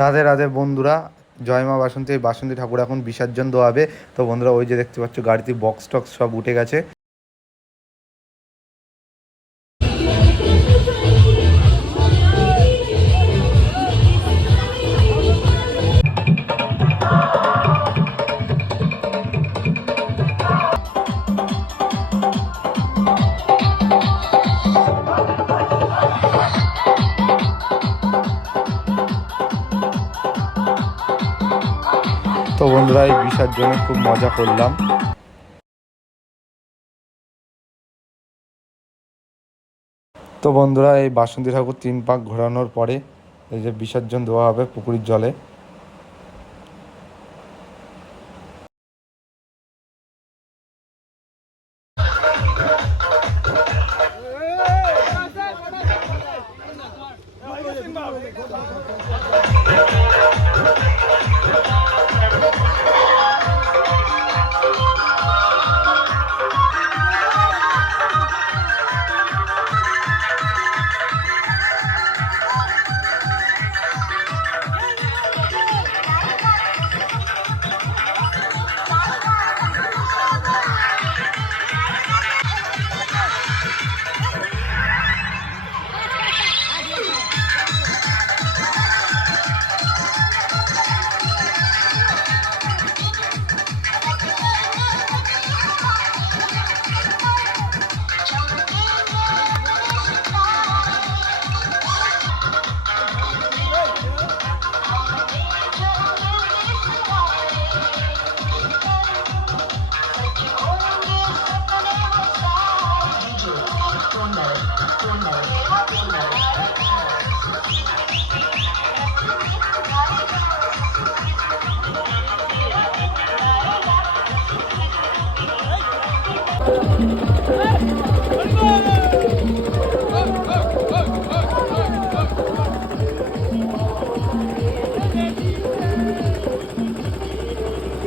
রাধে রাধে বন্ধুরা, জয় মা বাসন্তী। এই বাসন্তী ঠাকুর এখন বিসর্জন দেওয়া হবে। তো বন্ধুরা, ওই যে দেখতে পাচ্ছ গাড়িতে বক্স টক্স সব উঠে গেছে। তো বন্ধুরা, এই বিসর্জনে খুব মজা করলাম। তো বন্ধুরা, এই বাসন্তী ঠাকুর 3 পাক ঘোরানোর পরে এই যে বিসর্জন দেওয়া হবে পুকুরের জলে।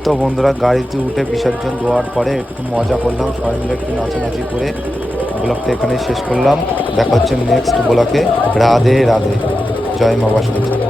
তো বন্ধুরা, গাড়িতে উঠে বিসর্জন দেওয়ার পরে একটু মজা করলাম, সবাই মিলে একটু নাচানাচি করে ব্লগটা এখানেই শেষ করলাম। দেখা হচ্ছে নেক্সট ব্লগে। রাধে রাধে, জয় মা বাসন্তী।